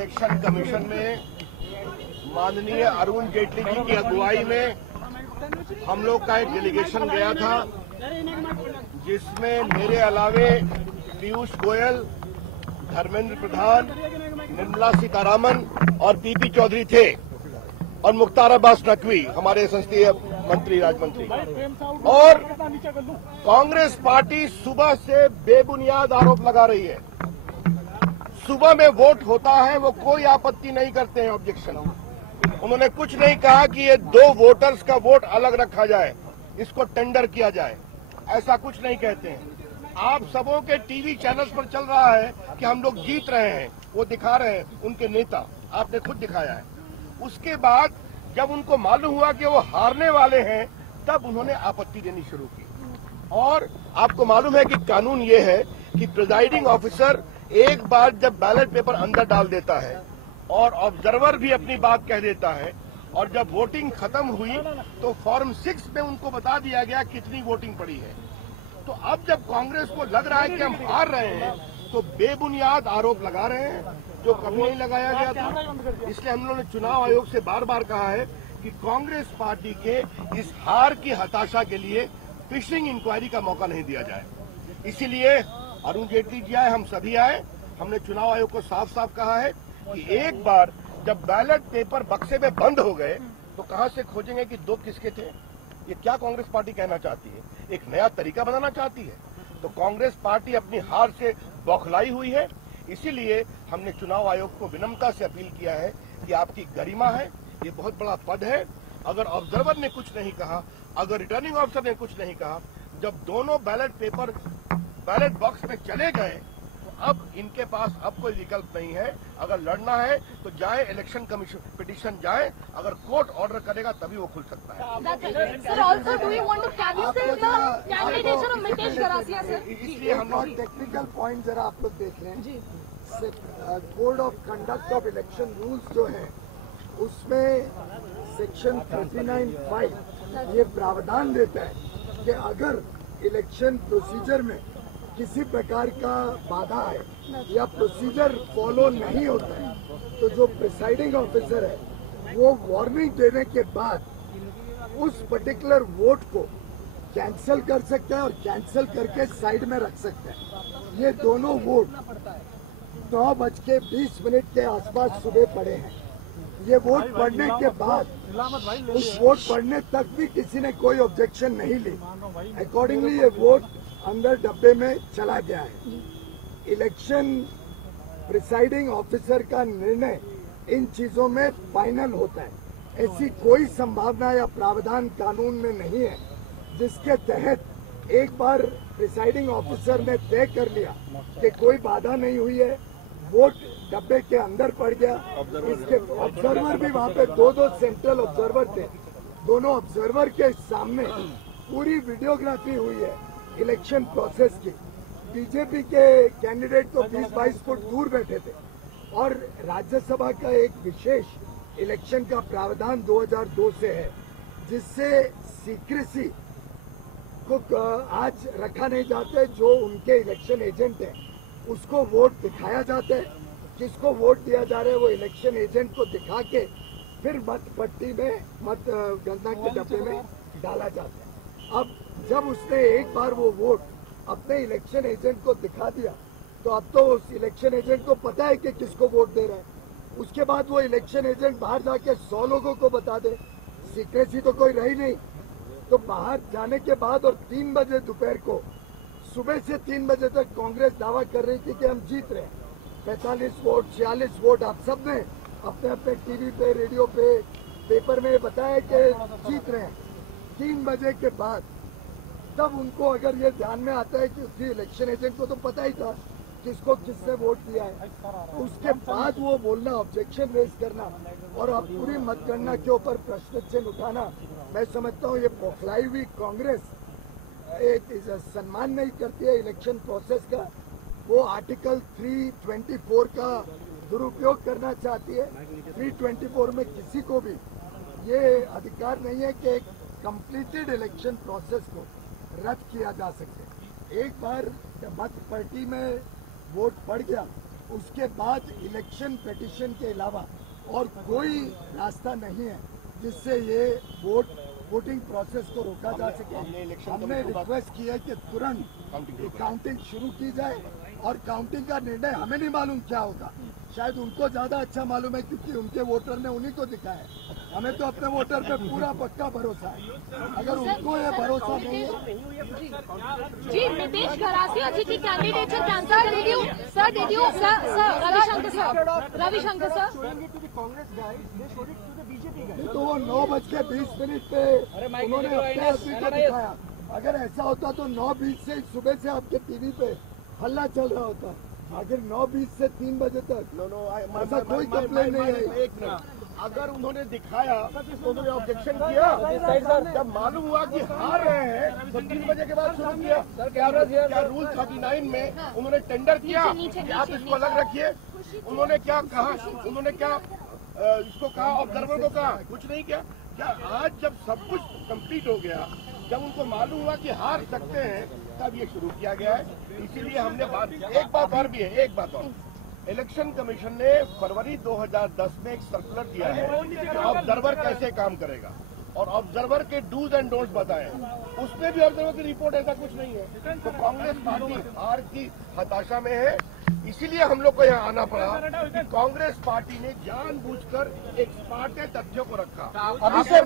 Election commission में माननीय अरुण जेटली जी की अगुवाई में हम लोग का एक डेलीगेशन गया था, जिसमें मेरे अलावे पीयूष गोयल, धर्मेंद्र प्रधान, निर्मला सीतारामन और पीपी चौधरी थे और मुख्तार अब्बास नकवी हमारे संसदीय मंत्री राज्य मंत्री। और कांग्रेस पार्टी सुबह से बेबुनियाद आरोप लगा रही है। सुबह में वोट होता है, वो कोई आपत्ति नहीं करते हैं, ऑब्जेक्शन। उन्होंने कुछ नहीं कहा कि ये दो वोटर्स का वोट अलग रखा जाए, इसको टेंडर किया जाए, ऐसा कुछ नहीं कहते हैं। आप सबों के टीवी चैनल्स पर चल रहा है कि हम लोग जीत रहे हैं, वो दिखा रहे हैं उनके नेता, आपने खुद दिखाया है। उसके बाद जब उनको मालूम हुआ कि वो हारने वाले हैं, तब उन्होंने आपत्ति देनी शुरू की। और आपको मालूम है कि कानून ये है कि प्रिजाइडिंग ऑफिसर एक बार जब बैलेट पेपर अंदर डाल देता है और ऑब्जर्वर भी अपनी बात कह देता है, और जब वोटिंग खत्म हुई तो फॉर्म 6 में उनको बता दिया गया कितनी वोटिंग पड़ी है। तो अब जब कांग्रेस को लग रहा है कि हम हार रहे हैं, तो बेबुनियाद आरोप लगा रहे हैं जो कभी नहीं लगाया गया था। इसलिए हम लोगों ने चुनाव आयोग से बार बार कहा है कि कांग्रेस पार्टी के इस हार की हताशा के लिए फिशिंग इंक्वायरी का मौका नहीं दिया जाए। इसीलिए अरुण जेटली जी आए, हम सभी आए, हमने चुनाव आयोग को साफ साफ कहा है कि एक बार जब बैलेट पेपर बक्से में बंद हो गए तो कहां से खोजेंगे कि दो किसके थे। ये क्या कांग्रेस पार्टी कहना चाहती है? एक नया तरीका बनाना चाहती है? तो कांग्रेस पार्टी अपनी हार से बौखलाई हुई है। इसीलिए हमने चुनाव आयोग को विनम्रता से अपील किया है कि आपकी गरिमा है, ये बहुत बड़ा पद है। अगर ऑब्जर्वर ने कुछ नहीं कहा, अगर रिटर्निंग ऑफिसर ने कुछ नहीं कहा, जब दोनों बैलेट पेपर बैलेट बॉक्स में चले गए, तो अब इनके पास अब कोई विकल्प नहीं है। अगर लड़ना है तो जाए, इलेक्शन कमीशन पिटीशन जाए, अगर कोर्ट ऑर्डर करेगा तभी वो खुल सकता है। इसलिए हम लोग टेक्निकल पॉइंट जरा आप लोग देख रहे हैं। Code of conduct of election rules जो है, उसमें सेक्शन 39(5) ये प्रावधान देता है कि अगर इलेक्शन प्रोसीजर में किसी प्रकार का बाधा है या प्रोसीजर फॉलो नहीं होता है, तो जो प्रिसाइडिंग ऑफिसर है वो वार्निंग देने के बाद उस पर्टिकुलर वोट को कैंसिल कर सकता है और कैंसिल करके साइड में रख सकता है। ये दोनों वोट 9:20 के आसपास सुबह पड़े हैं। ये वोट पढ़ने के बाद उस वोट पढ़ने तक भी किसी ने कोई ऑब्जेक्शन नहीं ली। अकॉर्डिंगली ये वोट अंदर डब्बे में चला गया है। इलेक्शन प्रिसाइडिंग ऑफिसर का निर्णय इन चीजों में फाइनल होता है। ऐसी कोई संभावना या प्रावधान कानून में नहीं है जिसके तहत एक बार प्रिसाइडिंग ऑफिसर ने तय कर लिया कि कोई बाधा नहीं हुई है, वोट डब्बे के अंदर पड़ गया। इसके ऑब्जर्वर भी वहाँ पे दो सेंट्रल ऑब्जर्वर थे, दोनों ऑब्जर्वर के सामने पूरी वीडियोग्राफी हुई है इलेक्शन प्रोसेस की। बीजेपी के कैंडिडेट तो 20-22 फुट दूर बैठे थे। और राज्यसभा का एक विशेष इलेक्शन का प्रावधान 2002 से है, जिससे सीक्रेसी को आज रखा नहीं जाता है। जो उनके इलेक्शन एजेंट है उसको वोट दिखाया जाता है, किसको वोट दिया जा रहा है वो इलेक्शन एजेंट को दिखा के फिर मत पट्टी में, मत गणना के डब्बे में डाला जाता है। अब जब उसने एक बार वो वोट अपने इलेक्शन एजेंट को दिखा दिया, तो अब तो उस इलेक्शन एजेंट को पता है कि किसको वोट दे रहा है। उसके बाद वो इलेक्शन एजेंट बाहर जाके 100 लोगों को बता दे, सीक्रेसी तो कोई रही नहीं। तो बाहर जाने के बाद और 3 बजे दोपहर को, सुबह से 3 बजे तक कांग्रेस दावा कर रही थी कि हम जीत रहे हैं, 45 वोट 46 वोट। आप सब ने अपने अपने टीवी पे, रेडियो पे, पेपर में बताया कि जीत रहे हैं। 3 बजे के बाद तब उनको अगर ये ध्यान में आता है कि उसकी इलेक्शन एजेंट को तो पता ही था किसको किसने वोट दिया है, तो उसके बाद वो बोलना, ऑब्जेक्शन रेज करना और अब पूरी मतगणना के ऊपर प्रश्न चिन्ह उठाना, मैं समझता हूँ ये बौखलाई हुई कांग्रेस एक सम्मान नहीं करती है इलेक्शन प्रोसेस का। वो आर्टिकल 324 का दुरुपयोग करना चाहती है। 324 में किसी को भी ये अधिकार नहीं है कि एक कंप्लीटेड इलेक्शन प्रोसेस को रद्द किया जा सके। एक बार जब मत पट्टी में वोट पड़ गया उसके बाद इलेक्शन पिटीशन के अलावा और कोई रास्ता नहीं है जिससे ये वोटिंग प्रोसेस को रोका जा सके। हमने रिक्वेस्ट की है कि तुरंत काउंटिंग शुरू की जाए और काउंटिंग का निर्णय हमें नहीं मालूम क्या होगा, शायद उनको ज्यादा अच्छा मालूम है क्योंकि उनके वोटर ने उन्हीं को दिखाया है। हमें तो अपने वोटर पे पूरा पक्का भरोसा है, अगर उनको ये भरोसा नहीं है। जी नितेश घरासिया जी की candidature cancel did you sir Ravishankar sir तो वो 9:20 पे उन्होंने अपने आदमी को दिखाया। अगर ऐसा होता तो 9:20 से सुबह से आपके टीवी पे हल्ला चल रहा होता। आखिर 9:20 से 3 बजे तक ऐसा कोई कंप्लेन नहीं है। एक मिनट, अगर उन्होंने दिखाया तो उन्होंने ऑब्जेक्शन किया। जब मालूम हुआ कि हार रहे हैं तो 3 बजे के बाद शुरू किया। क्या रूल 39 में उन्होंने टेंडर किया कि आप इसको अलग रखिए? उन्होंने क्या कहा? उन्होंने क्या इसको कहा? ऑब्जर्वर को कहा? कुछ नहीं किया। क्या आज जब सब कुछ कंप्लीट हो गया, जब उनको मालूम हुआ कि हार सकते हैं, तब ये शुरू किया गया है। इसीलिए हमने एक बात और भी है, एक बात और, इलेक्शन कमीशन ने फरवरी 2010 में एक सर्कुलर दिया है कि ऑब्जर्वर कैसे काम करेगा और ऑब्जर्वर के डूज एंड डोंट्स बताए। उसमें भी ऑब्जर्वर की रिपोर्ट ऐसा कुछ नहीं है। तो कांग्रेस पार्टी हार की हताशा में है, इसीलिए हम लोग को यहाँ आना पड़ा कि कांग्रेस पार्टी ने जानबूझकर एक स्पार्टे तथ्यों को रखा। अभी सर